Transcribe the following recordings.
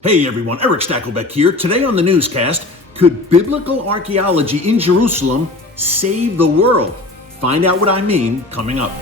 Hey everyone, Erick Stakelbeck here. Today on the Newscast, could biblical archaeology in Jerusalem save the world? Find out what I mean coming up.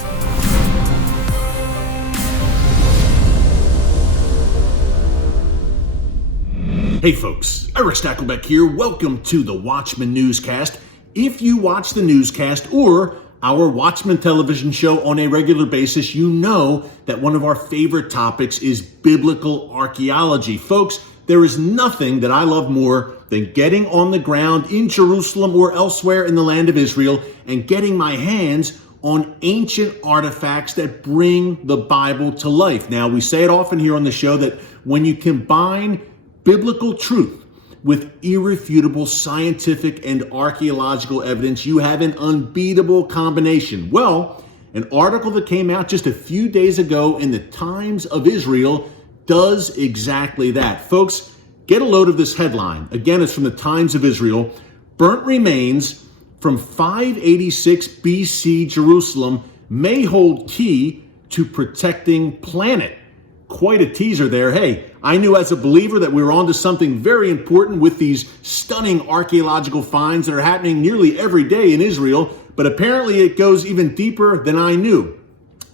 Hey folks, Erick Stakelbeck here. Welcome to the Watchman Newscast. If you watch the Newscast or our Watchman television show on a regular basis, you know that one of our favorite topics is biblical archaeology. Folks, there is nothing that I love more than getting on the ground in Jerusalem or elsewhere in the land of Israel and getting my hands on ancient artifacts that bring the Bible to life. Now, we say it often here on the show that when you combine biblical truth with irrefutable scientific and archaeological evidence, you have an unbeatable combination. Well, an article that came out just a few days ago in the Times of Israel does exactly that. Folks, get a load of this headline. Again, it's from the Times of Israel. Burnt remains from 586 BC Jerusalem may hold key to protecting planet. Quite a teaser there. Hey, I knew as a believer that we were onto something very important with these stunning archaeological finds that are happening nearly every day in Israel, but apparently it goes even deeper than I knew.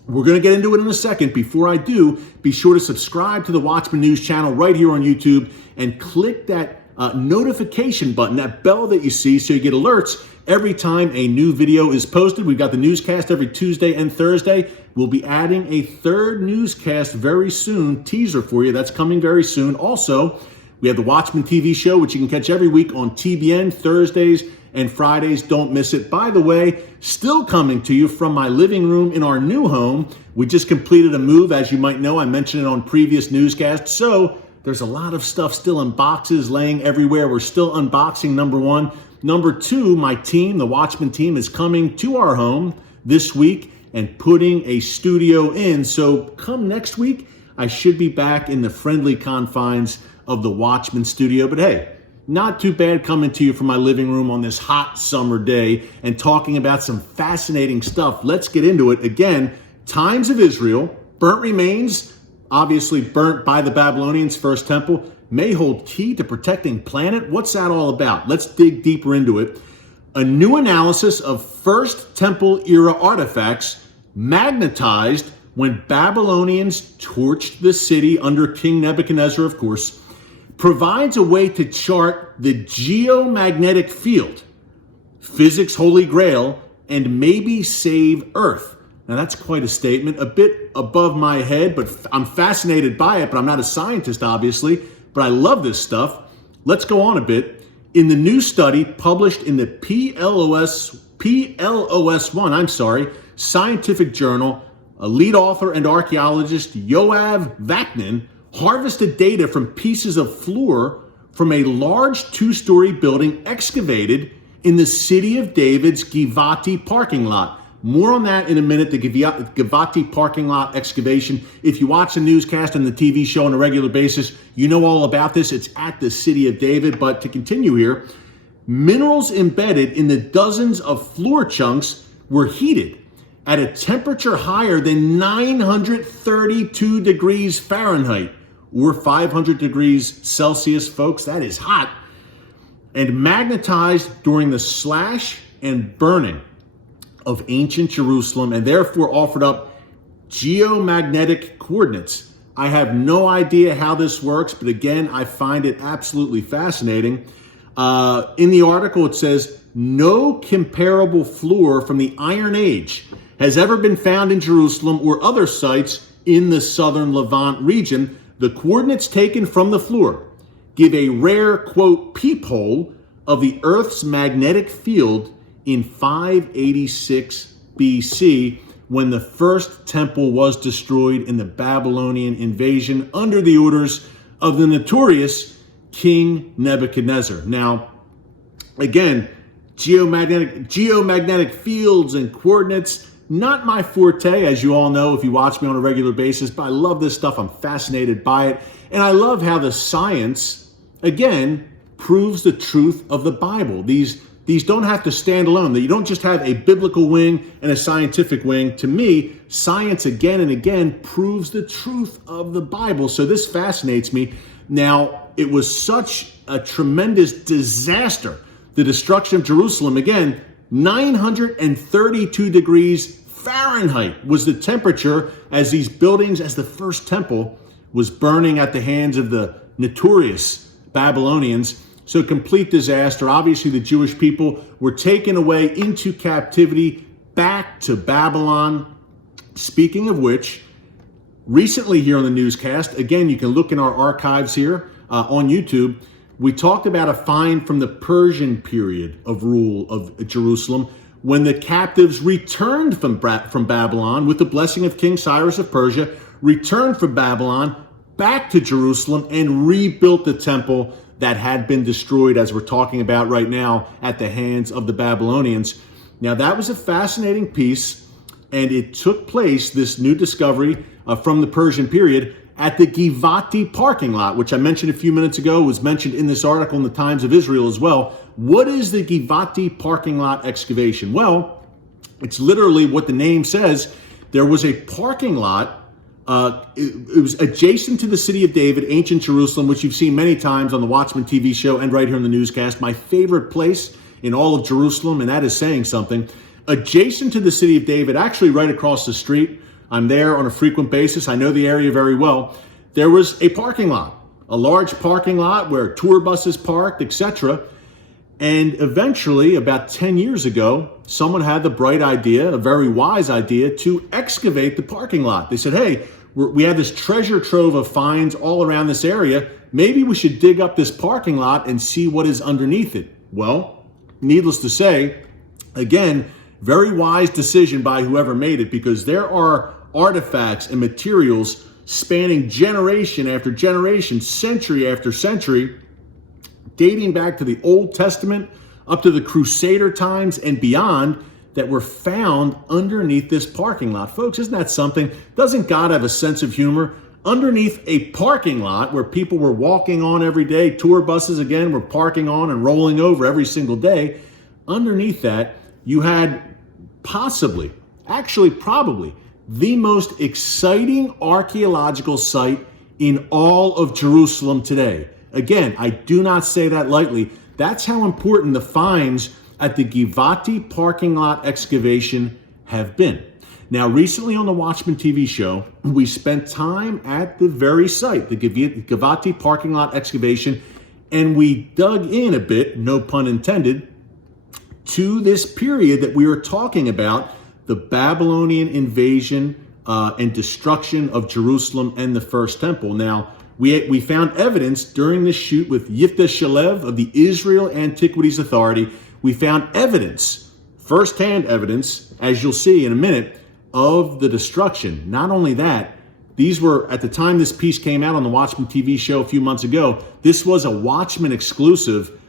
We're going to get into it in a second. Before I do, be sure to subscribe to the Watchman News channel right here on YouTube and click that notification button, that bell that you see, so you get alerts every time a new video is posted. We've got the newscast every Tuesday and Thursday. We'll be adding a third newscast very soon, teaser for you. That's coming very soon. Also, we have the Watchman TV show, which you can catch every week on TBN, Thursdays and Fridays. Don't miss it. By the way, still coming to you from my living room in our new home. We just completed a move, as you might know. I mentioned it on previous newscasts. So there's a lot of stuff still in boxes laying everywhere. We're still unboxing, number one. Number two, my team, the Watchman team, is coming to our home this week and putting a studio in. So come next week, I should be back in the friendly confines of the Watchman studio. But hey, not too bad coming to you from my living room on this hot summer day and talking about some fascinating stuff. Let's get into it. Again, Times of Israel, burnt remains, obviously burnt by the Babylonians' first temple, may hold key to protecting planet. What's that all about? Let's dig deeper into it. A new analysis of First Temple era artifacts magnetized when Babylonians torched the city under King Nebuchadnezzar, of course, provides a way to chart the geomagnetic field, physics' holy grail, and maybe save Earth. Now that's quite a statement, a bit above my head, but I'm fascinated by it, but I'm not a scientist, obviously, but I love this stuff. Let's go on a bit. In the new study published in the PLOS1 scientific journal, a lead author and archaeologist, Yoav Vaknin, harvested data from pieces of floor from a large two-story building excavated in the city of David's Givati parking lot. More on that in a minute, the Givati parking lot excavation. If you watch the newscast and the TV show on a regular basis, you know all about this. It's at the city of David. But to continue here, minerals embedded in the dozens of floor chunks were heated at a temperature higher than 932 degrees Fahrenheit, or 500 degrees Celsius, folks. That is hot. And magnetized during the slash and burning of ancient Jerusalem, and therefore offered up geomagnetic coordinates. I have no idea how this works, but again, I find it absolutely fascinating. In the article, it says, no comparable floor from the Iron Age has ever been found in Jerusalem or other sites in the southern Levant region. The coordinates taken from the floor give a rare, quote, peephole of the Earth's magnetic field in 586 BC, when the first temple was destroyed in the Babylonian invasion under the orders of the notorious King Nebuchadnezzar. Now, again, geomagnetic fields and coordinates, not my forte, as you all know if you watch me on a regular basis, but I love this stuff. I'm fascinated by it. And I love how the science, again, proves the truth of the Bible. These don't have to stand alone. You don't just have a biblical wing and a scientific wing. To me, science again and again proves the truth of the Bible. So this fascinates me. Now, it was such a tremendous disaster. The destruction of Jerusalem, again, 932 degrees Fahrenheit was the temperature as these buildings, as the first temple was burning at the hands of the notorious Babylonians. So complete disaster. Obviously, the Jewish people were taken away into captivity back to Babylon. Speaking of which, recently here on the newscast, again, you can look in our archives here on YouTube, we talked about a find from the Persian period of rule of Jerusalem when the captives returned from Babylon with the blessing of King Cyrus of Persia, returned from Babylon back to Jerusalem and rebuilt the temple that had been destroyed, as we're talking about right now, at the hands of the Babylonians. Now, that was a fascinating piece, and it took place, this new discovery from the Persian period, at the Givati parking lot, which I mentioned a few minutes ago, was mentioned in this article in the Times of Israel as well. What is the Givati parking lot excavation? Well, it's literally what the name says. There was a parking lot. It was adjacent to the city of David, ancient Jerusalem, which you've seen many times on the Watchman TV show and right here in the newscast. My favorite place in all of Jerusalem, and that is saying something. Adjacent to the city of David, actually right across the street, I'm there on a frequent basis. I know the area very well. There was a parking lot, a large parking lot where tour buses parked, etc. And eventually, about 10 years ago, someone had the bright idea, a very wise idea, to excavate the parking lot. They said, hey, we have this treasure trove of finds all around this area. Maybe we should dig up this parking lot and see what is underneath it. Well, needless to say, again, very wise decision by whoever made it, because there are artifacts and materials spanning generation after generation, century after century, dating back to the Old Testament up to the Crusader times and beyond, that were found underneath this parking lot. Folks, isn't that something? Doesn't God have a sense of humor? Underneath a parking lot where people were walking on every day, tour buses again were parking on and rolling over every single day, underneath that you had possibly, actually probably, the most exciting archaeological site in all of Jerusalem today. Again, I do not say that lightly. That's how important the finds at the Givati parking lot excavation have been. Now, recently on the Watchman TV show, we spent time at the very site, the Givati parking lot excavation, and we dug in a bit, no pun intended, to this period that we were talking about, the Babylonian invasion and destruction of Jerusalem and the First Temple. Now, we found evidence during this shoot with Yifta Shalev of the Israel Antiquities Authority. We found evidence, firsthand evidence, as you'll see in a minute, of the destruction. Not only that, these were, at the time this piece came out on the Watchman TV show a few months ago, this was a Watchman exclusive.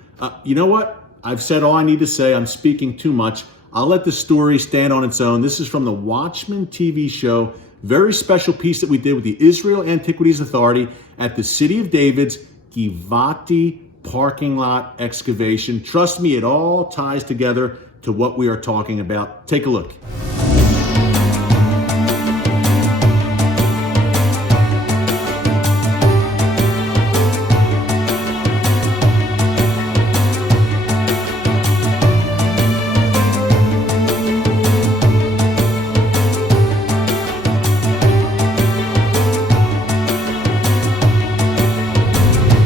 You know what? I've said all I need to say. I'm speaking too much. I'll let the story stand on its own. This is from the Watchman TV show. Very special piece that we did with the Israel Antiquities Authority at the City of David's Givati parking lot excavation. Trust me, it all ties together to what we are talking about. Take a look.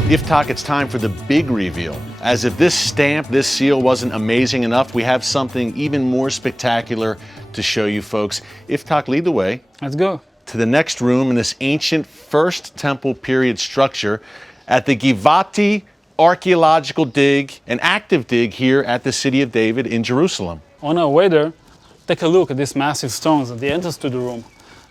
Yiftach, it's time for the big reveal. As if this stamp, this seal wasn't amazing enough, we have something even more spectacular to show you folks. Yiftach, lead the way. Let's go. To the next room in this ancient First Temple period structure at the Givati archaeological dig, an active dig here at the City of David in Jerusalem. On our way there, take a look at these massive stones at the entrance to the room.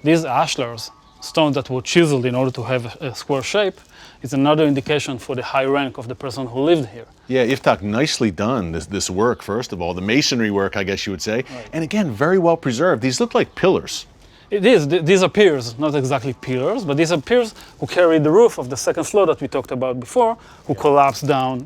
These ashlars, stones that were chiseled in order to have a square shape, is another indication for the high rank of the person who lived here. Yeah, Yiftach, nicely done, this work, first of all. The masonry work, I guess you would say. Right. And again, very well preserved. These look like pillars. It is. These are piers, not exactly pillars, but these are piers who carry the roof of the second floor that we talked about before, who collapsed down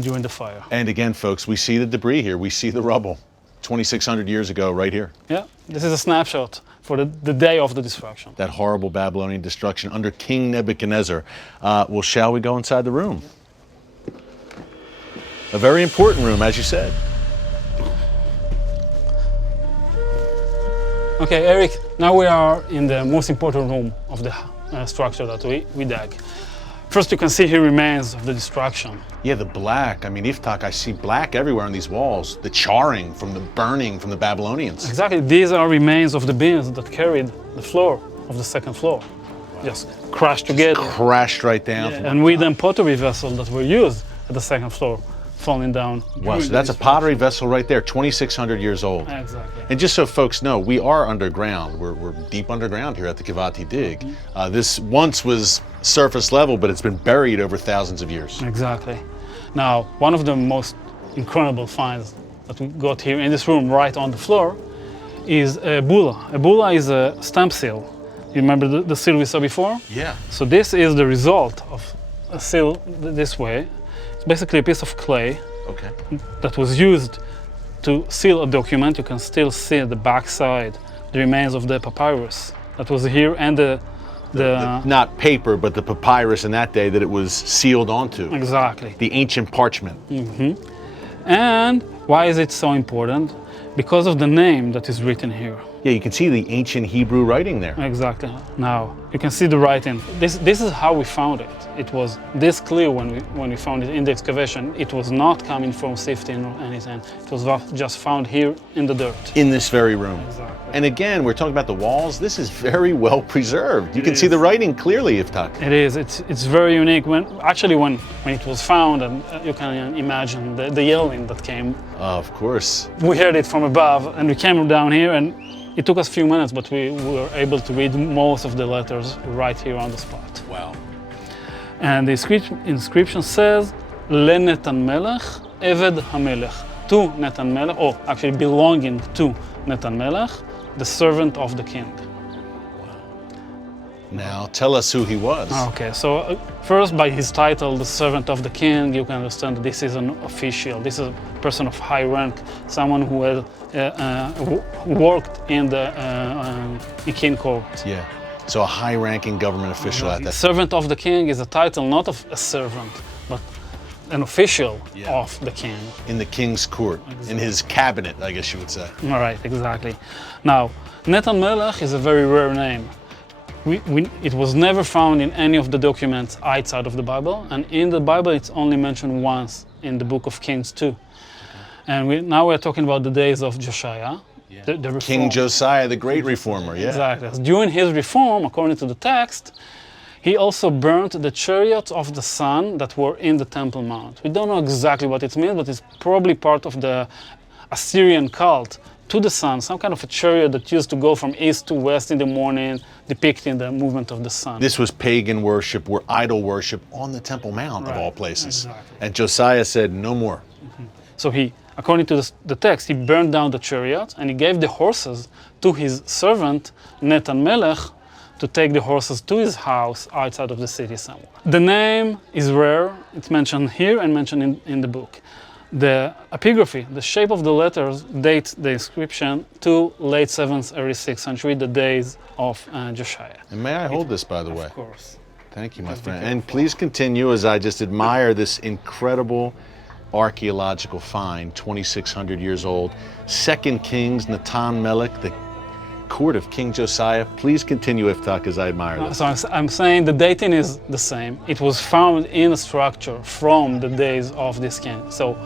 during the fire. And again, folks, we see the debris here. We see the rubble. 2,600 years ago, right here. Yeah, this is a snapshot for the day of the destruction. That horrible Babylonian destruction under King Nebuchadnezzar. Well, shall we go inside the room? A very important room, as you said. Okay, Eric, now we are in the most important room of the structure that we dug. First, you can see here remains of the destruction. Yeah, the black. I mean, Iftak, I see black everywhere on these walls. The charring from the burning from the Babylonians. Exactly, these are remains of the beams that carried the floor of the second floor. Just crashed together. Crashed right down. Yeah, and with them pottery vessels that were used at the second floor, falling down. Wow, so that's a pottery vessel right there, 2,600 years old. Exactly. And just so folks know, we are underground. We're deep underground here at the Kivati Dig. This once was surface level, but it's been buried over thousands of years. Exactly. Now, one of the most incredible finds that we got here in this room, right on the floor, is a bulla. A bulla is a stamp seal. You remember the seal we saw before? Yeah. So this is the result of a seal this way. It's basically a piece of clay that was used to seal a document. You can still see at the back side the remains of the papyrus that was here and the not paper, but the papyrus in that day that it was sealed onto. Exactly. The ancient parchment. And why is it so important? Because of the name that is written here. Yeah, you can see the ancient Hebrew writing there. Exactly. Now you can see the writing. This is how we found it. It was this clear when we found it in the excavation. It was not coming from sifting or anything. It was just found here in the dirt. In this very room. Exactly. And again, we're talking about the walls. This is very well preserved. You can see the writing clearly, Iftak. It is. It's very unique. When it was found, and you can imagine the yelling that came. Of course. We heard it from above, and we came down here, and it took us a few minutes, but we were able to read most of the letters right here on the spot. Wow. And the inscription says, Le Netan Melech, Eved HaMelech, to Netan Melech, or actually belonging to Netan Melech, the servant of the king. Now, tell us who he was. Okay, so first by his title, the servant of the king, you can understand that this is an official. This is a person of high rank, someone who had worked in the king court. Yeah, so a high-ranking government official at that. Servant of the king is a title not of a servant, but an official of the king. In the king's court, in his cabinet, I guess you would say. All right, exactly. Now, Netan Melech is a very rare name. It was never found in any of the documents outside of the Bible, and in the Bible it's only mentioned once in the book of Kings 2. And now we're talking about the days of Josiah, the reform. King Josiah, the great reformer, yeah. Exactly. During his reform, according to the text, he also burnt the chariots of the sun that were in the Temple Mount. We don't know exactly what it means, but it's probably part of the Assyrian cult to the sun, some kind of a chariot that used to go from east to west in the morning, depicting the movement of the sun. This was pagan worship, or idol worship on the Temple Mount, of all places. Exactly. And Josiah said, no more. So he, according to the text, he burned down the chariot and he gave the horses to his servant, Netan Melech, to take the horses to his house outside of the city somewhere. The name is rare. It's mentioned here and mentioned in the book. The epigraphy, the shape of the letters, dates the inscription to late 7th, early 6th century, the days of Josiah. And may I hold this, by the way? Of course. Thank you, my friend. And please continue as I just admire this incredible archaeological find, 2,600 years old. 2 Kings, Netan Melech, the court of King Josiah. Please continue, Iftak, as I admire this. So I'm saying the dating is the same. It was found in a structure from the days of this king. So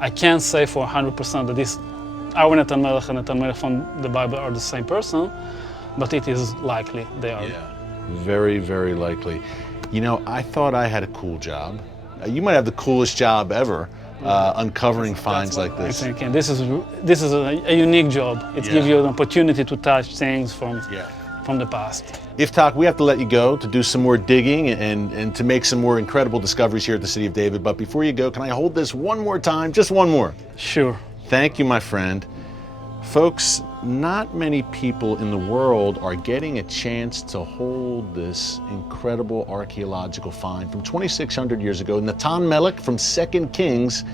I can't say for 100% that our Netan Melech and Netan Melech from the Bible are the same person, but it is likely they are. Yeah, very, very likely. You know, I thought I had a cool job. You might have the coolest job ever, uncovering finds like this. I'm thinking this is a unique job. It gives you an opportunity to touch things from the past. Iftak, we have to let you go to do some more digging and to make some more incredible discoveries here at the City of David. But before you go, can I hold this one more time? Just one more. Sure. Thank you, my friend. Folks, not many people in the world are getting a chance to hold this incredible archaeological find from 2,600 years ago, Netan Melech from 2 Kings,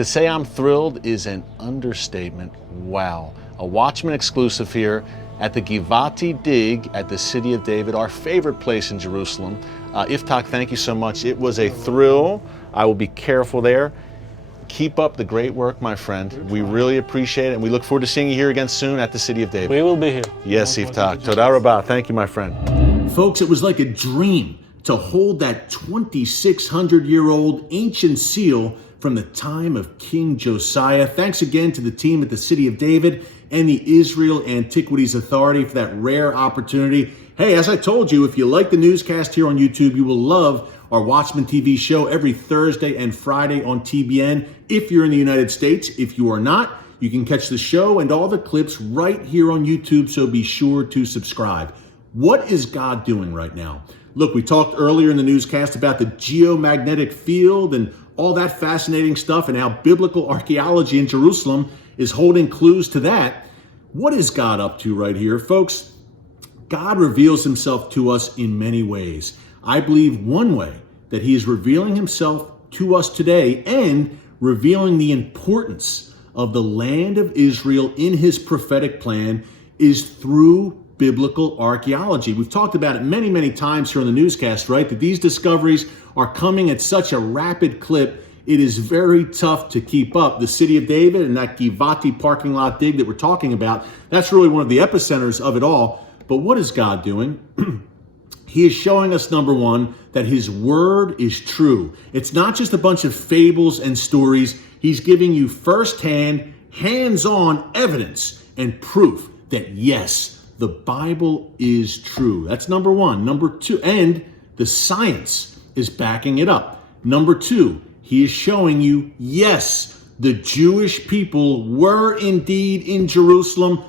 To say I'm thrilled is an understatement. Wow. A Watchman exclusive here at the Givati Dig at the City of David, our favorite place in Jerusalem. Iftak, thank you so much. It was a thrill. I will be careful there. Keep up the great work, my friend. We really appreciate it, and we look forward to seeing you here again soon at the City of David. We will be here. Yes, Iftak. Toda rabah. Thank you, my friend. Folks, it was like a dream to hold that 2,600-year-old ancient seal from the time of King Josiah. Thanks again to the team at the City of David and the Israel Antiquities Authority for that rare opportunity. Hey, as I told you, if you like the newscast here on YouTube, you will love our Watchman TV show every Thursday and Friday on TBN. If you're in the United States, if you are not, you can catch the show and all the clips right here on YouTube, so be sure to subscribe. What is God doing right now? Look, we talked earlier in the newscast about the geomagnetic field and all that fascinating stuff and how biblical archaeology in Jerusalem is holding clues to that. What is God up to right here, folks? God reveals himself to us in many ways. I believe one way that he is revealing himself to us today and revealing the importance of the land of Israel in his prophetic plan is through biblical archaeology. We've talked about it many, many times here on the newscast, right? That these discoveries are coming at such a rapid clip, it is very tough to keep up. The City of David and that Givati parking lot dig that we're talking about, that's really one of the epicenters of it all. But what is God doing? He is showing us, number one, that his word is true. It's not just a bunch of fables and stories. He's giving you firsthand, hands-on evidence and proof that, yes, the Bible is true. That's number one. Number two, and the science is backing it up. Number two, he is showing you, yes, the Jewish people were indeed in Jerusalem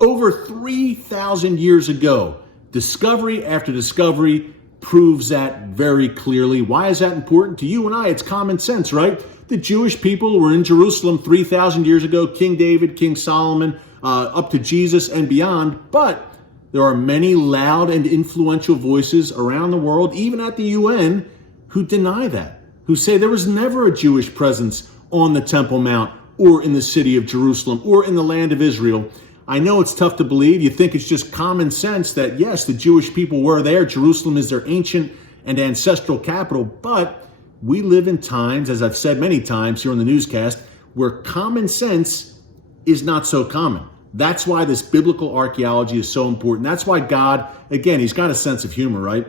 over 3,000 years ago. Discovery after discovery proves that very clearly. Why is that important to you and I? It's common sense, right? The Jewish people were in Jerusalem 3,000 years ago, King David, King Solomon, up to Jesus and beyond. But there are many loud and influential voices around the world, even at the UN, who deny that, who say there was never a Jewish presence on the Temple Mount or in the city of Jerusalem or in the land of Israel. I know it's tough to believe. You think it's just common sense that, yes, the Jewish people were there. Jerusalem is their ancient and ancestral capital. But we live in times, as I've said many times here on the newscast, where common sense is not so common. That's why this biblical archaeology is so important. That's why God, again, he's got a sense of humor, right?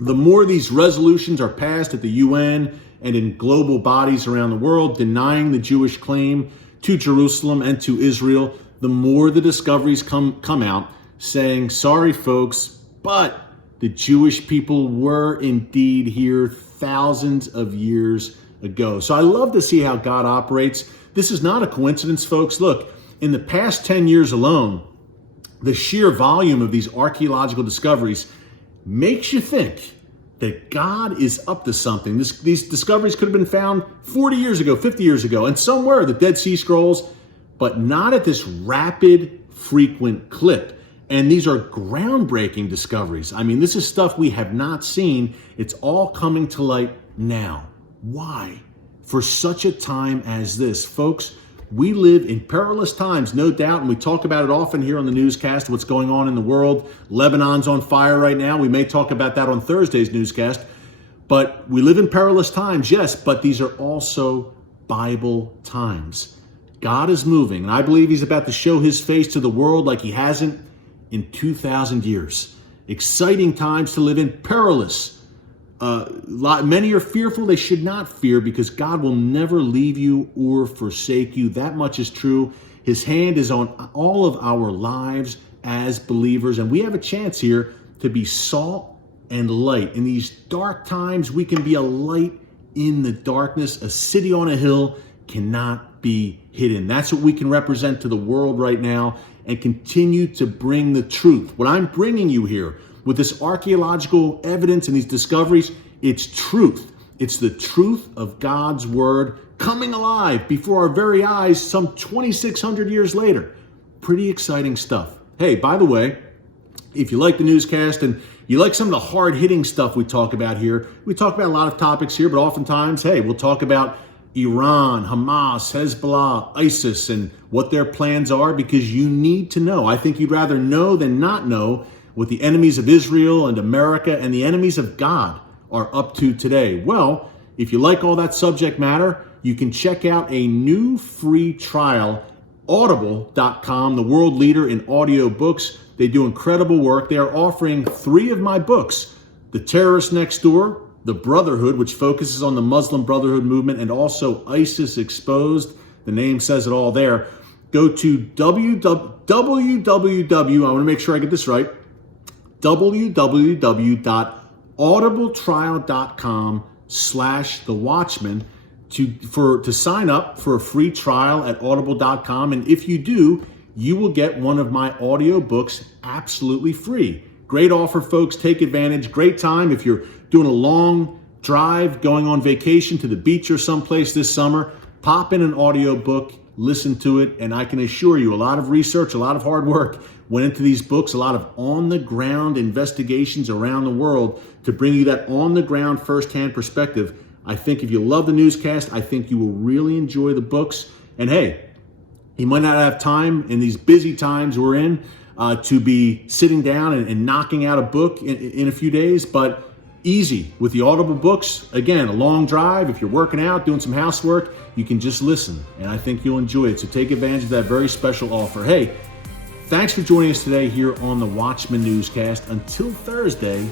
The more these resolutions are passed at the UN and in global bodies around the world denying the Jewish claim to Jerusalem and to Israel, the more the discoveries come out saying, sorry folks, but the Jewish people were indeed here thousands of years ago. So I love to see how God operates. This is not a coincidence, folks. Look, in the past 10 years alone, the sheer volume of these archaeological discoveries makes you think that God is up to something. These discoveries could have been found 40 years ago, 50 years ago, and somewhere, the Dead Sea Scrolls, but not at this rapid, frequent clip. And these are groundbreaking discoveries. I mean, this is stuff we have not seen. It's all coming to light now. Why? For such a time as this. Folks, we live in perilous times, no doubt, and we talk about it often here on the newscast, what's going on in the world. Lebanon's on fire right now. We may talk about that on Thursday's newscast. But we live in perilous times, yes, but these are also Bible times. God is moving, and I believe he's about to show his face to the world like he hasn't in 2,000 years. Exciting times to live in, perilous. Many are fearful. They should not fear because God will never leave you or forsake you. That much is true. His hand is on all of our lives as believers, and we have a chance here to be salt and light. In these dark times, we can be a light in the darkness. A city on a hill cannot be hidden. That's what we can represent to the world right now and continue to bring the truth. What I'm bringing you here with this archaeological evidence and these discoveries, it's truth. It's the truth of God's word coming alive before our very eyes some 2,600 years later. Pretty exciting stuff. Hey, by the way, if you like the newscast and you like some of the hard-hitting stuff we talk about here, we talk about a lot of topics here, but oftentimes, hey, we'll talk about Iran, Hamas, Hezbollah, ISIS, and what their plans are, because you need to know. I think you'd rather know than not know what the enemies of Israel and America and the enemies of God are up to today. Well, if you like all that subject matter, you can check out a new free trial, Audible.com, the world leader in audio books. They do incredible work. They are offering 3 of my books: The Terrorist Next Door, The Brotherhood, which focuses on the Muslim Brotherhood movement, and also ISIS Exposed. The name says it all there. Go to www, I want to make sure I get this right, www.audibletrial.com/The Watchman to sign up for a free trial at audible.com. And if you do, you will get one of my audio books absolutely free. Great offer, folks. Take advantage. Great time if you're doing a long drive, going on vacation to the beach or someplace this summer. Pop in an audio book, listen to it, and I can assure you a lot of research, a lot of hard work went into these books, a lot of on-the-ground investigations around the world to bring you that on-the-ground firsthand perspective. I think if you love the newscast, I think you will really enjoy the books. And hey, you might not have time in these busy times we're in to be sitting down and knocking out a book in a few days, but easy with the Audible books. Again, a long drive, if you're working out, doing some housework, you can just listen, and I think you'll enjoy it. So take advantage of that very special offer. Hey, thanks for joining us today here on the Watchman Newscast. Until Thursday,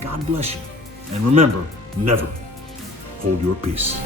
God bless you. And remember, never hold your peace.